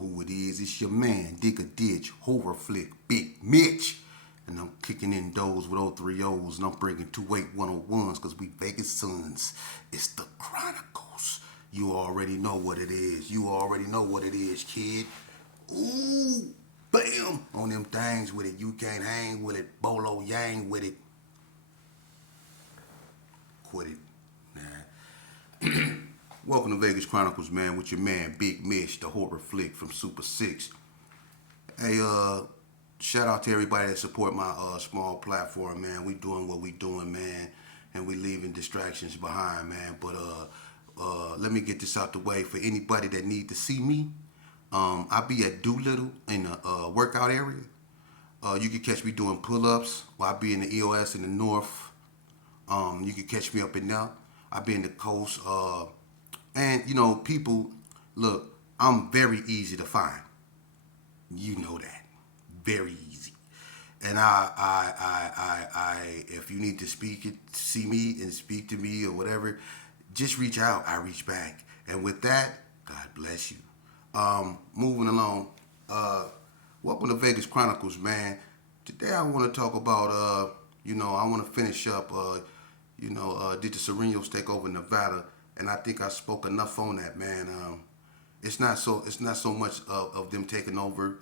who it is. It's your man, Dig a Ditch, horror flick, Bigg Mitch. And I'm kicking in those with all three O's, and I'm bringing 28101s because we Vegas sons. It's the Chronicles. You already know what it is. You already know what it is, kid. Ooh, bam! On them things with it. You can't hang with it. Bolo Yang with it. Quit it. Nah. Welcome to Vegas Chronicles, man, with your man, Bigg Mitch, the horror flick from Supa 6. Hey, shout out to everybody that support my small platform, man. We doing what we doing, man, and we leaving distractions behind, man. But let me get this out the way for anybody that need to see me. I be at Doolittle in the workout area. You can catch me doing pull-ups while I be in the EOS in the north. You can catch me up in there. I be in the coast. And you know, people, look, I'm very easy to find. You know that. Very easy. And if you need to see me and speak to me or whatever, just reach out. I reach back. And with that, God bless you. Moving along. Welcome to Vegas Chronicles, man. Today I want to talk about, I want to finish up, did the Serenos take over Nevada? And I think I spoke enough on that, man. It's not so much of them taking over.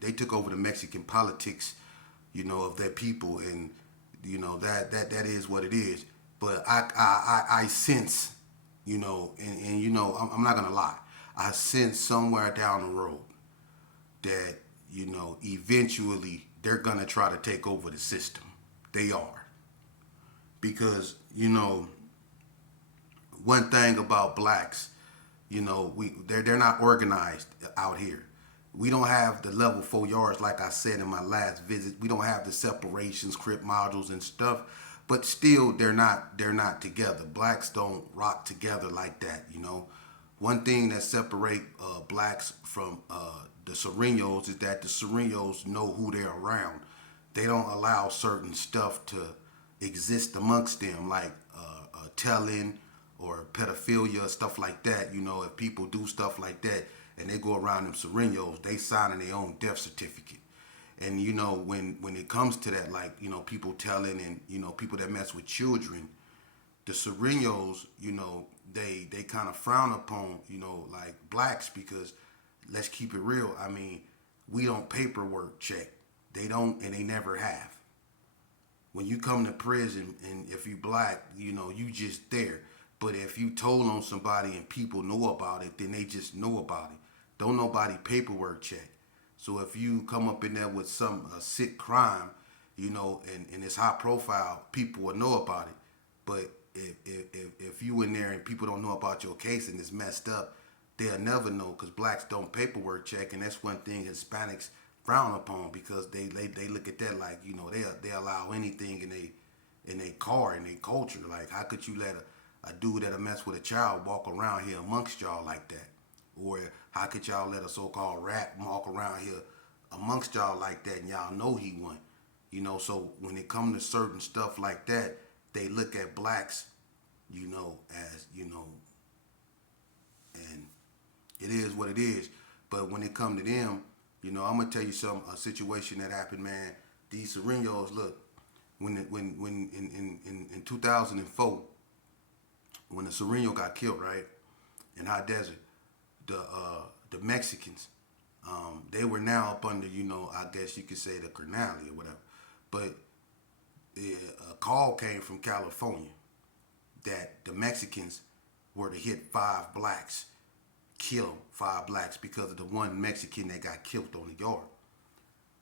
They took over the Mexican politics, of their people, and that is what it is. But I sense, and I'm not gonna lie, I sense somewhere down the road that eventually they're gonna try to take over the system. They are, because one thing about blacks, they're not organized out here. We don't have the level 4 yards, like I said in my last visit. We don't have the separations, crip modules and stuff, but still they're not together. Blacks don't rock together like that. One thing that separate blacks from the Serenos is that the Serenos know who they're around. They don't allow certain stuff to exist amongst them, like telling or pedophilia, stuff like that. If people do stuff like that and they go around them Serenos, they signing their own death certificate. And when it comes to that, like people telling and people that mess with children, the Serenos, they kind of frown upon like blacks, because let's keep it real. I mean, we don't paperwork check. They don't, and they never have. When you come to prison, and if you black, you just there. But if you told on somebody and people know about it, then they just know about it. Don't nobody paperwork check. So if you come up in there with some sick crime, and it's high profile, people will know about it. But if you in there and people don't know about your case and it's messed up, they'll never know, because blacks don't paperwork check, and that's one thing Hispanics frown upon, because they look at that like they allow anything in their car, in their culture. Like, how could you let a dude that'll mess with a child walk around here amongst y'all like that? Or how could y'all let a so-called rat walk around here amongst y'all like that, and y'all know he won? So when it comes to certain stuff like that, they look at blacks, as, and it is what it is. But when it come to them, I'm gonna tell you a situation that happened, man. These Serenos, look, when in 2004, when the Sereno got killed, right, in High Desert, the Mexicans, they were now up under, I guess you could say the Colonel or whatever. But a call came from California that the Mexicans were to hit 5 blacks, kill 5 blacks, because of the one Mexican that got killed on the yard.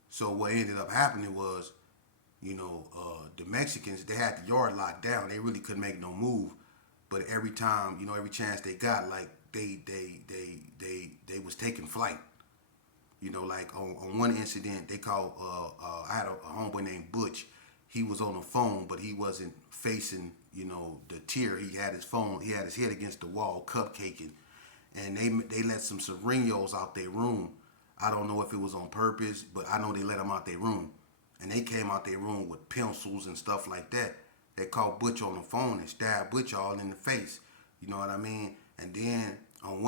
So what ended up happening was, the Mexicans, they had the yard locked down. They really couldn't make no move. But every time, every chance they got, like they was taking flight. Like on one incident, they called. I had a homeboy named Butch. He was on the phone, but he wasn't facing, the tier. He had his phone. He had his head against the wall, cupcaking, and they let some Serenos out their room. I don't know if it was on purpose, but I know they let them out their room, and they came out their room with pencils and stuff like that. They called Butch on the phone and stabbed Butch all in the face. You know what I mean? And then on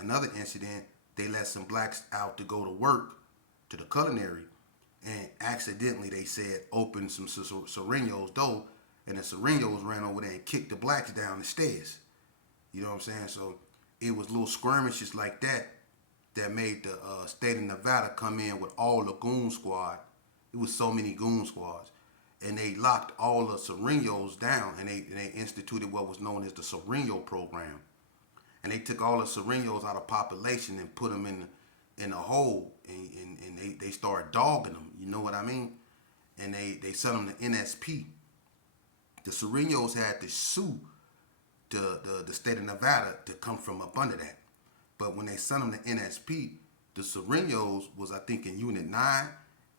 another incident, they let some blacks out to go to work to the culinary, and accidentally they said open some Serenos door, and the Serenos ran over there and kicked the blacks down the stairs. You know what I'm saying? So it was little skirmishes like that that made the state of Nevada come in with all the goon squad. It was so many goon squads, and they locked all the Serenos down, and they instituted what was known as the Sereno program, and they took all the Serenos out of population and put them in a hole, and they started dogging them. You know what I mean? And they sent them to NSP. The Serenos had to sue the state of Nevada to come from up under that. But when they sent them to NSP, the Serenos was, I think, in Unit 9,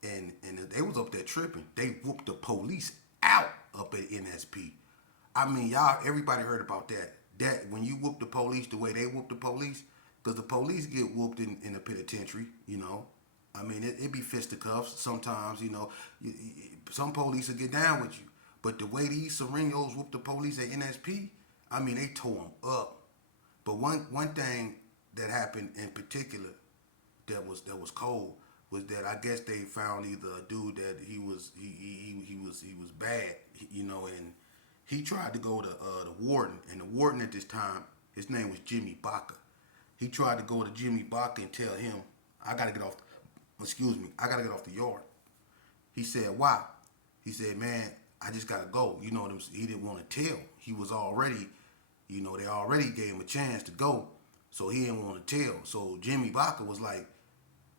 and they was up there tripping. They whooped the police out up at NSP. I mean, y'all, everybody heard about that. That when you whoop the police the way they whoop the police, because the police get whooped in the penitentiary, you know. I mean, it be fisticuffs sometimes, you know. Some police will get down with you. But the way these Serenos whooped the police at NSP, I mean, they tore them up. But one thing that happened in particular that was cold was that I guess they found either a dude that he was bad, you know, and he tried to go to the warden, and the warden at this time, his name was Jimmy Baca. He tried to go to Jimmy Baca and tell him, I gotta get off the yard. He said, why? He said, man, I just gotta go. You know, he didn't want to tell. He was already, you know, they already gave him a chance to go, so he didn't want to tell. So Jimmy Baca was like,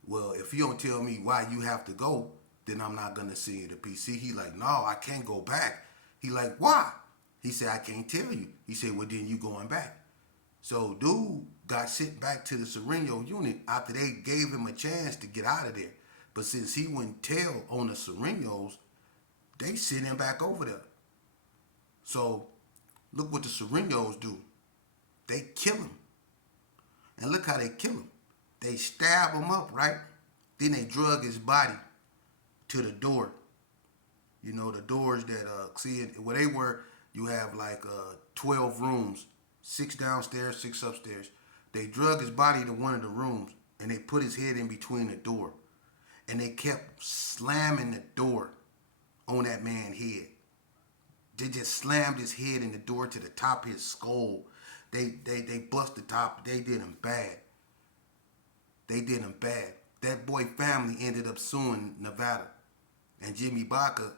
well, if you don't tell me why you have to go, then I'm not gonna send you the PC. He like, no, I can't go back. He like, why? He said, I can't tell you. He said, well, then you going back. So dude got sent back to the Sereno unit after they gave him a chance to get out of there. But since he wouldn't tell on the Serenos, they sent him back over there. So look what the Serenos do. They kill him. And look how they kill him. They stab him up, right? Then they drug his body to the door. You know, the doors that, where they were, you have like 12 rooms, 6 downstairs, 6 upstairs. They drug his body to one of the rooms, and they put his head in between the door. And they kept slamming the door on that man's head. They just slammed his head in the door to the top of his skull. They bust the top. They did him bad. They did him bad. That boy family ended up suing Nevada. And Jimmy Baca,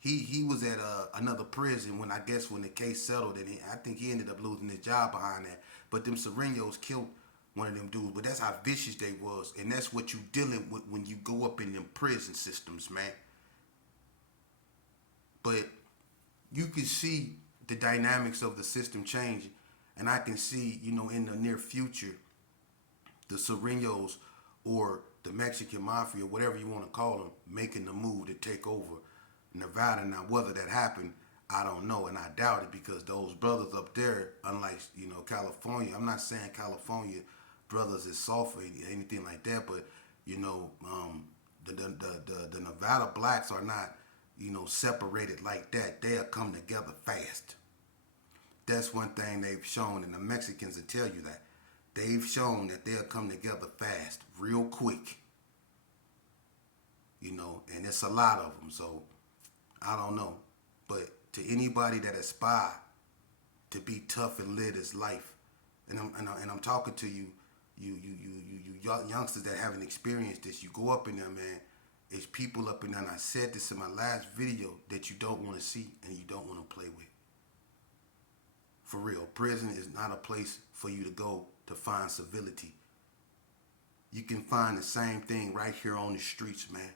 he was at another prison when the case settled, and I think he ended up losing his job behind that. But them Serenos killed one of them dudes. But that's how vicious they was, and that's what you dealing with when you go up in them prison systems, man. But you can see the dynamics of the system changing, and I can see, you know, in the near future, the Serenos or the Mexican Mafia, whatever you want to call them, making the move to take over Nevada. Now, whether that happened, I don't know, and I doubt it, because those brothers up there, unlike, you know, California, I'm not saying California brothers is soft or anything like that, but, you know, the Nevada blacks are not, you know, separated like that. They'll come together fast. That's one thing they've shown, and the Mexicans will tell you that. They've shown that they'll come together fast, real quick. You know, and it's a lot of them, so I don't know. But to anybody that aspire to be tough and live this life, and I'm talking to you youngsters that haven't experienced this, you go up in there, man. It's people up in there, and I said this in my last video, that you don't want to see and you don't want to play with. For real, prison is not a place for you to go to find civility. You can find the same thing right here on the streets, man.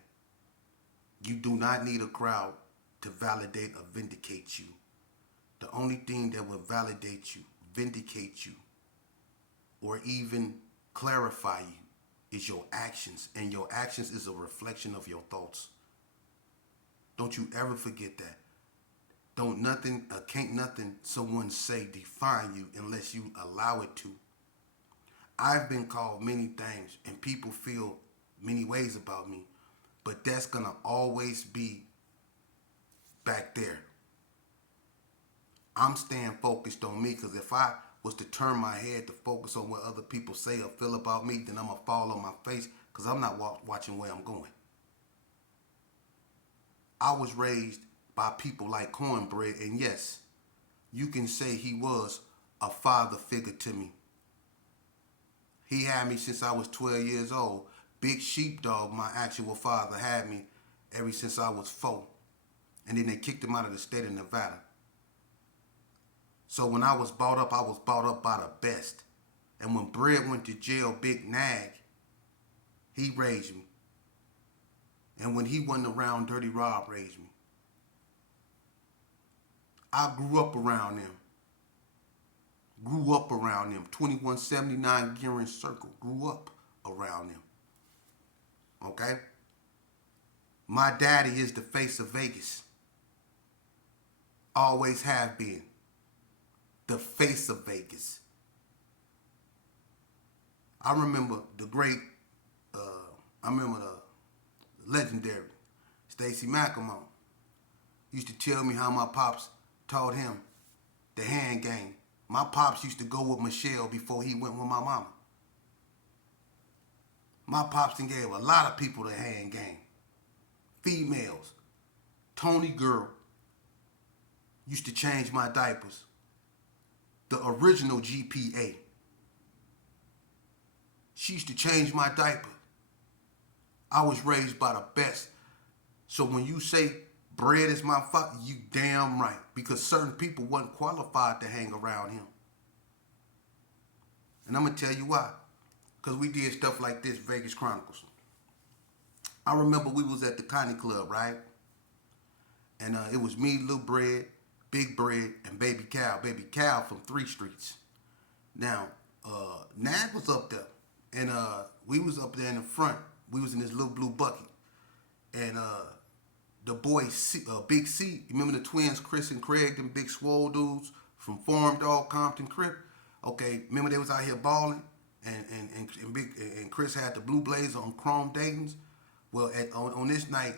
You do not need a crowd to validate or vindicate you. The only thing that will validate you, vindicate you, or even clarify you is your actions. And your actions is a reflection of your thoughts. Don't you ever forget that. Can't nothing someone say define you unless you allow it to. I've been called many things, and people feel many ways about me, but that's gonna always be back there. I'm staying focused on me, because if I was to turn my head to focus on what other people say or feel about me, then I'm going to fall on my face because I'm not watching where I'm going. I was raised by people like Cornbread, and yes, you can say he was a father figure to me. He had me since I was 12 years old. Big Sheepdog, my actual father, had me ever since I was 4. And then they kicked him out of the state of Nevada. So when I was brought up by the best. And when Bread went to jail, Big Nag, he raised me. And when he wasn't around, Dirty Rob raised me. I grew up around them. 2179 Gearing Circle. Grew up around them. Okay? My daddy is the face of Vegas. Always have been. The face of Vegas. I remember the legendary Stacy McElmone used to tell me how my pops taught him the hand game. My pops used to go with Michelle before he went with my mama. My pops gave a lot of people the hand game. Females. Tony Girl used to change my diapers. The original GPA. She used to change my diaper. I was raised by the best. So when you say Bread is my father, you damn right. Because certain people wasn't qualified to hang around him. And I'm going to tell you why. Because we did stuff like this, Vegas Chronicles. I remember we was at the Connie Club, right? And it was me, Lil Bread, Big Bread, and Baby Cal. Baby Cal from 3 Streets. Now, Nag was up there. And we was up there in the front. We was in this little blue bucket. And the boy, Big C, you remember the twins, Chris and Craig, them big swole dudes from Farm Dog, Compton, Crip? Okay, remember they was out here balling? And Chris had the blue blazer on chrome Dayton's. Well, on this night,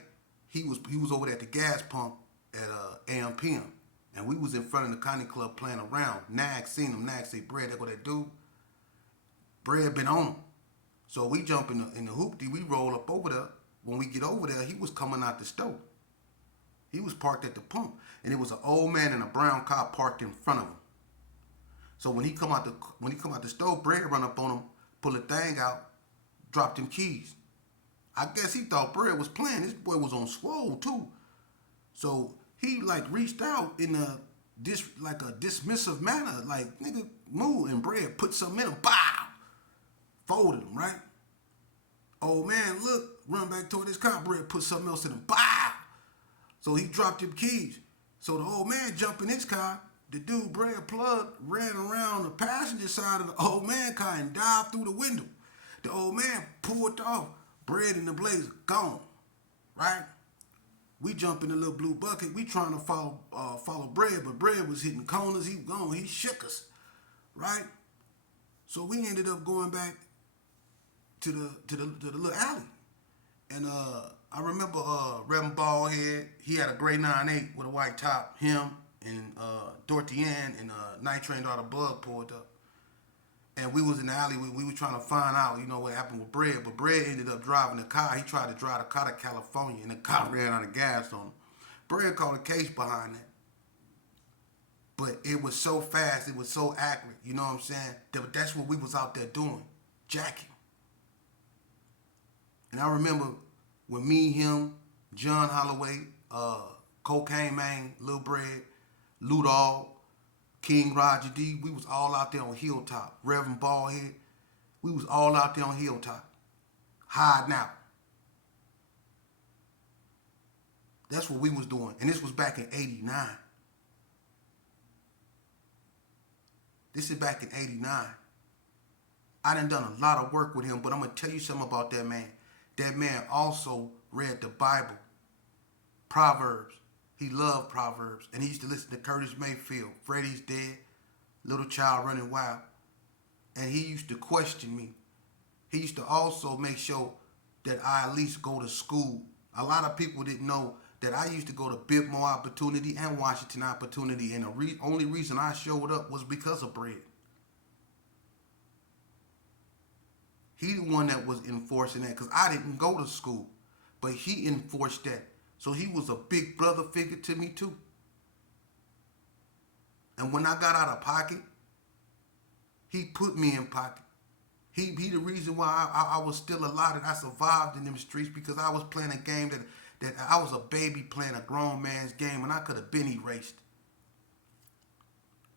he was over there at the gas pump at AM/PM. And we was in front of the Connie Club playing around. Nag seen him. Nag say, Bread, that what that dude? Bread been on him. So we jump in the hoopty. We roll up over there. When we get over there, he was coming out the stove. He was parked at the pump. And it was an old man in a brown car parked in front of him. So when he come out the stove, Bread run up on him, pull the thing out, dropped him keys. I guess he thought Bread was playing. This boy was on swole too. So he like reached out in a dismissive manner, like, nigga, move, and Bread put something in him, bow, folded him, right? Old man, look, run back toward his car, Bread put something else in him, bow. So he dropped him keys. So the old man jumped in his car. The dude, Bread plugged, ran around the passenger side of the old man car and dived through the window. The old man pulled off. Bread in the blazer, gone, right? We jump in the little blue bucket. We trying to follow Bread, but Bread was hitting corners. He gone. He shook us, right? So we ended up going back to the little alley, and I remember Reverend Ballhead. He had a gray 9.8 with a white top. Him and Dorothy Ann and Night Train Daughter Bug pulled up. And we was in the alley. We were trying to find out, what happened with Bread. But Bread ended up driving the car. He tried to drive the car to California, and the car ran out of gas on him. Bread caught a case behind that. But it was so fast. It was so accurate. You know what I'm saying? That's what we was out there doing. Jackin. And I remember when me, him, John Holloway, Cocaine Man, Lil Bread, Ludall, King Roger D, we was all out there on Hilltop. Reverend Ballhead, we was all out there on Hilltop, hiding out. That's what we was doing. And this was back in 89. This is back in 89. I done a lot of work with him, but I'm going to tell you something about that man. That man also read the Bible, Proverbs. He loved Proverbs, and he used to listen to Curtis Mayfield, Freddie's Dead, Little Child Running Wild, and he used to question me. He used to also make sure that I at least go to school. A lot of people didn't know that I used to go to Bidmore Opportunity and Washington Opportunity, and the only reason I showed up was because of Bread. He the one that was enforcing that because I didn't go to school, but he enforced that. So he was a big brother figure to me too. And when I got out of pocket, he put me in pocket. He the reason why I was still alive and I survived in them streets because I was playing a game that I was a baby playing a grown man's game and I could have been erased.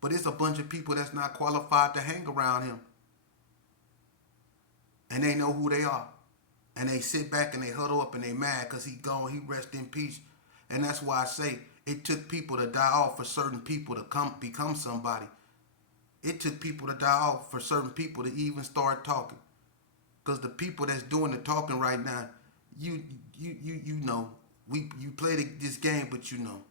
But it's a bunch of people that's not qualified to hang around him. And they know who they are. And they sit back and they huddle up and they mad because he gone, he rest in peace. And that's why I say it took people to die off for certain people to become somebody. It took people to die off for certain people to even start talking. Because the people that's doing the talking right now, you know, you play this game, but you know,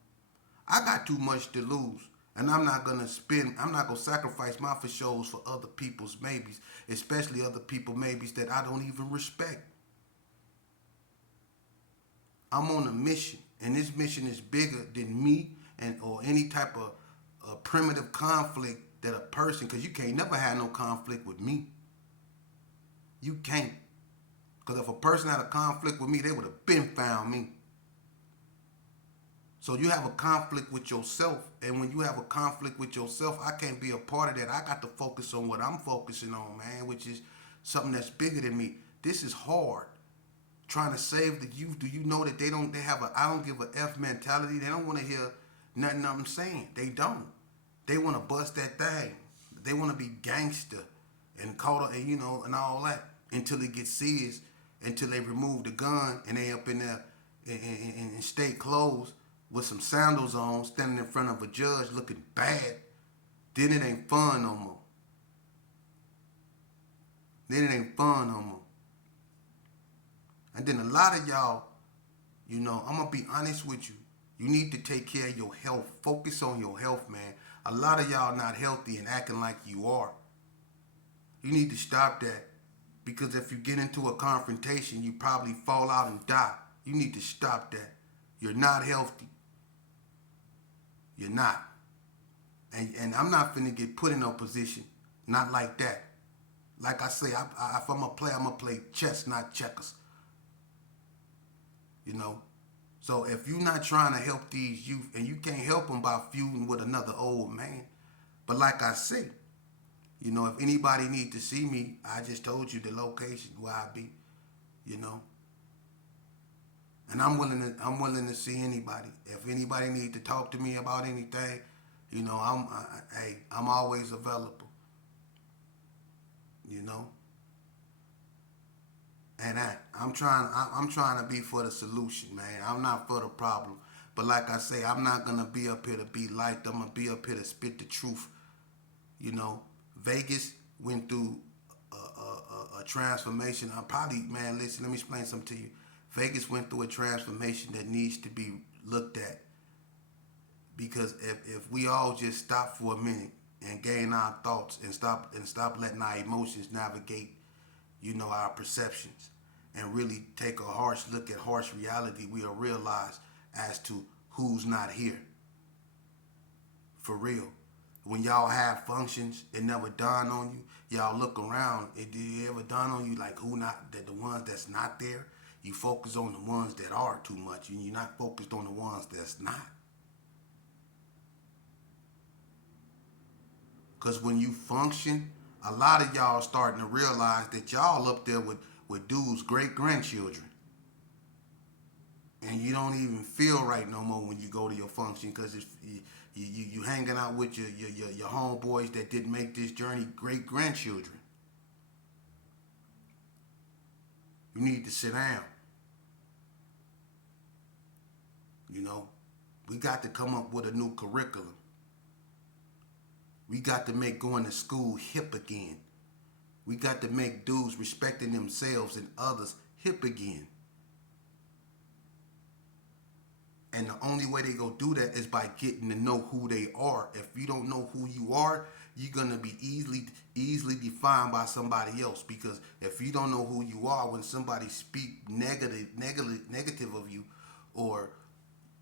I got too much to lose. And I'm not gonna sacrifice my for shows for other people's maybes, especially other people maybes that I don't even respect. I'm on a mission, and this mission is bigger than me and or any type of primitive conflict that a person, because you can't never have no conflict with me. You can't. Because if a person had a conflict with me, they would have been found me. So you have a conflict with yourself. And when you have a conflict with yourself, I can't be a part of that. I got to focus on what I'm focusing on, man, which is something that's bigger than me. This is hard. Trying to save the youth. Do you know that they have a I don't give a F mentality? They don't want to hear nothing I'm saying. They don't. They want to bust that thing. They want to be gangster and call it, and you know, and all that until it gets serious, until they remove the gun and they up in there in state clothes with some sandals on, standing in front of a judge looking bad. Then it ain't fun no more. Then it ain't fun no more. And then a lot of y'all, you know, I'm going to be honest with you. You need to take care of your health. Focus on your health, man. A lot of y'all not healthy and acting like you are. You need to stop that. Because if you get into a confrontation, you probably fall out and die. You need to stop that. You're not healthy. You're not. And I'm not finna get put in no position. Not like that. Like I say, if I'm going to play, I'm going to play chess, not checkers. You know? So if you're not trying to help these youth, and you can't help them by feuding with another old man. But like I say, you know, if anybody need to see me, I just told you the location where I be, you know. And I'm willing to see anybody. If anybody need to talk to me about anything, you know, I'm always available. You know. And I'm trying to be for the solution, man. I'm not for the problem. But like I say, I'm not gonna be up here to be liked. I'm gonna be up here to spit the truth. You know, Vegas went through a transformation. Man, listen, let me explain something to you. Vegas went through a transformation that needs to be looked at. Because if we all just stop for a minute and gain our thoughts and stop letting our emotions navigate, you know, our perceptions, and really take a harsh look at harsh reality, we'll realize as to who's not here. For real. When y'all have functions, it never dawn on you. Y'all look around, it ever dawn on you like who not, that the ones that's not there, you focus on the ones that are too much, and you're not focused on the ones that's not. Because when you function, a lot of y'all starting to realize that y'all up there with dudes' great-grandchildren. And you don't even feel right no more when you go to your function because you hanging out with your homeboys that didn't make this journey great-grandchildren. You need to sit down. You know, we got to come up with a new curriculum. We got to make going to school hip again. We got to make dudes respecting themselves and others hip again. And the only way they go do that is by getting to know who they are. If you don't know who you are, you're gonna be easily defined by somebody else. Because if you don't know who you are, when somebody speak negative of you, or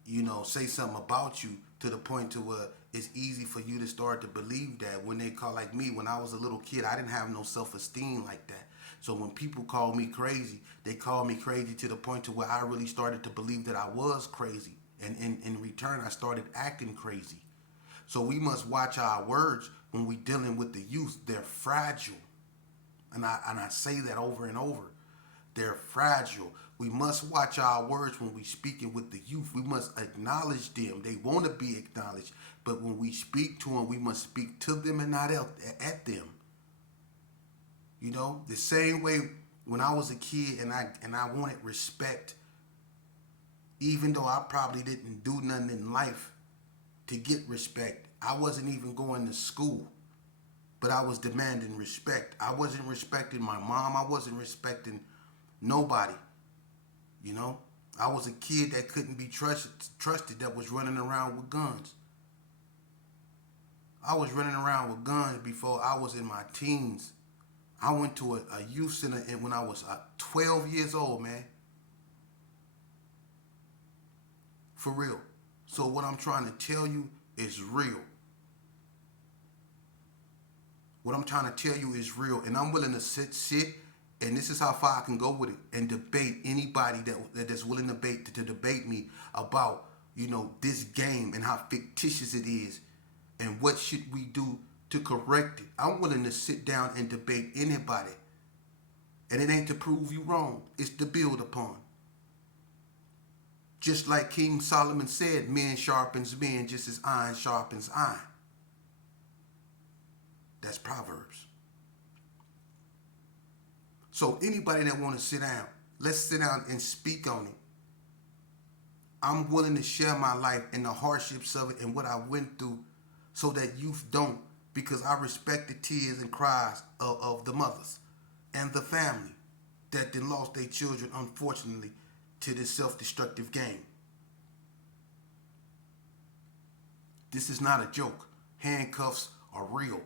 you know, say something about you to the point to where it's easy for you to start to believe that. When they call, like me, when I was a little kid, I didn't have no self-esteem like that. So when people call me crazy, they call me crazy to the point to where I really started to believe that I was crazy. And in return, I started acting crazy. So we must watch our words when we dealing with the youth. They're fragile. And I say that over and over. They're fragile. We must watch our words when we speaking with the youth. We must acknowledge them. They want to be acknowledged. But when we speak to them, we must speak to them and not at them. You know, the same way when I was a kid and I wanted respect, even though I probably didn't do nothing in life to get respect. I wasn't even going to school, but I was demanding respect. I wasn't respecting my mom. I wasn't respecting nobody. You know, I was a kid that couldn't be trusted, that was running around with guns. I was running around with guns before I was in my teens. I went to a youth center when I was 12 years old, man. For real. So what I'm trying to tell you is real. What I'm trying to tell you is real. And I'm willing to sit, and this is how far I can go with it, and debate anybody that's willing to debate me about, you know, this game and how fictitious it is and what should we do to correct it. I'm willing to sit down and debate anybody. And it ain't to prove you wrong. It's to build upon. Just like King Solomon said, men sharpens men just as iron sharpens iron. That's Proverbs. So anybody that want to sit down, let's sit down and speak on it. I'm willing to share my life and the hardships of it and what I went through so that youth don't, because I respect the tears and cries of the mothers and the family that then lost their children, unfortunately, to this self-destructive game. This is not a joke. Handcuffs are real.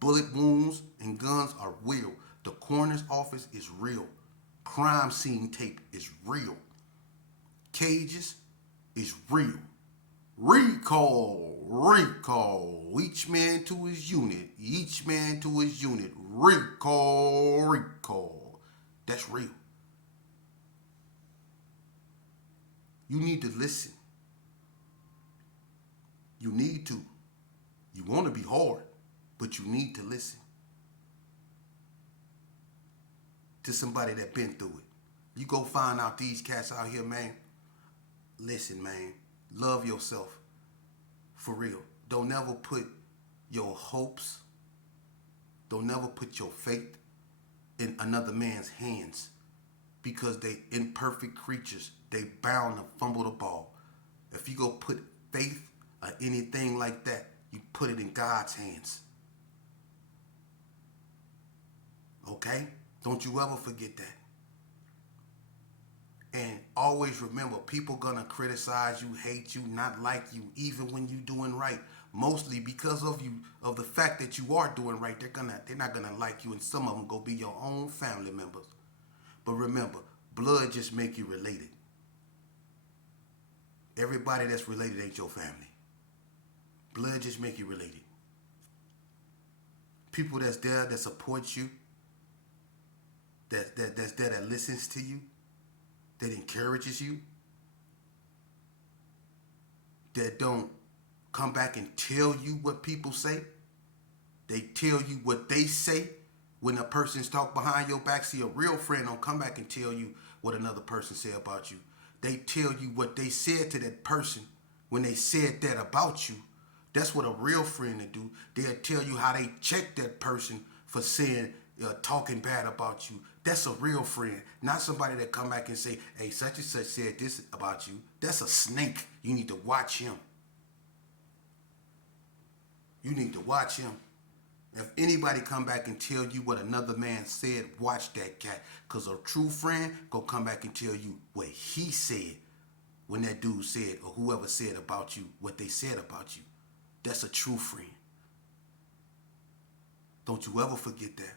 Bullet wounds and guns are real. The coroner's office is real. Crime scene tape is real. Cages is real. Recall, recall. Each man to his unit. Each man to his unit. Recall, recall. That's real. You need to listen. You need to. You want to be hard, but you need to listen to somebody that been through it. You go find out these cats out here, man. Listen, man. Love yourself. For real. Don't never put your hopes, don't never put your faith in another man's hands, because they imperfect creatures. They bound to fumble the ball. If you go put faith or anything like that, you put it in God's hands. Okay? Don't you ever forget that. And always remember, people gonna criticize you, hate you, not like you, even when you doing right. Mostly because of you, of the fact that you are doing right. They're not gonna like you, and some of them go be your own family members. But remember, blood just make you related. Everybody that's related ain't your family. Blood just make you related. People that's there that supports you, that's there that listens to you, that encourages you, that don't come back and tell you what people say. They tell you what they say when a person's talk behind your back. See, a real friend don't come back and tell you what another person said about you. They tell you what they said to that person when they said that about you. That's what a real friend will do. They'll tell you how they checked that person for saying, talking bad about you. That's a real friend, not somebody that come back and say, hey, such and such said this about you. That's a snake. You need to watch him. You need to watch him. If anybody come back and tell you what another man said, watch that cat. Because a true friend go come back and tell you what he said when that dude said, or whoever said about you, what they said about you. That's a true friend. Don't you ever forget that.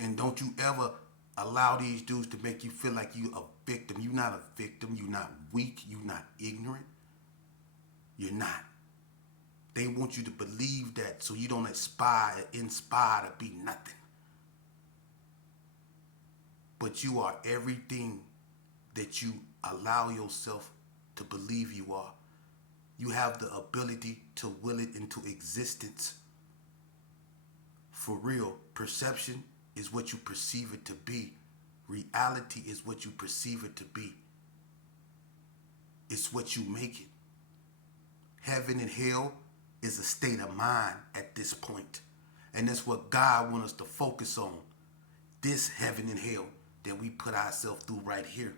And don't you ever allow these dudes to make you feel like you a victim. You're not a victim. You're not weak. You're not ignorant. You're not. They want you to believe that so you don't inspire to be nothing. but you are everything that you allow yourself to believe you are. You have the ability to will it into existence. For real, perception is what you perceive it to be. Reality is what you perceive it to be. It's what you make it. Heaven and hell is a state of mind at this point. And that's what God wants us to focus on. This heaven and hell that we put ourselves through right here.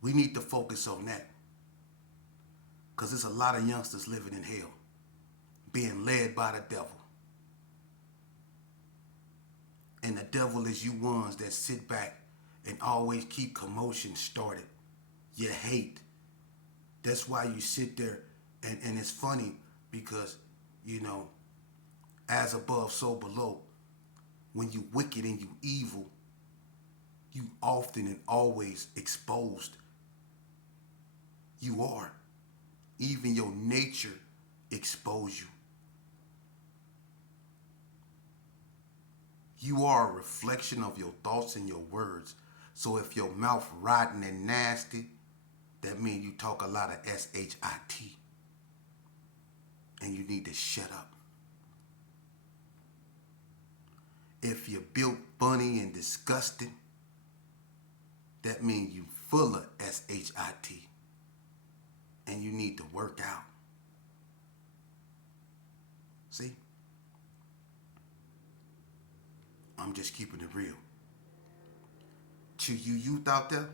We need to focus on that. Because there's a lot of youngsters living in hell, being led by the devil. And the devil is you ones that sit back and always keep commotion started. You hate. That's why you sit there. And it's funny because, you know, as above, so below. When you wicked and you evil, you often and always exposed. You are. Even your nature expose you. You are a reflection of your thoughts and your words. So if your mouth rotten and nasty, that means you talk a lot of S-H-I-T. And you need to shut up. If you're built funny and disgusting, that means you full of S-H-I-T. And you need to work out. See? I'm just keeping it real. To you youth out there,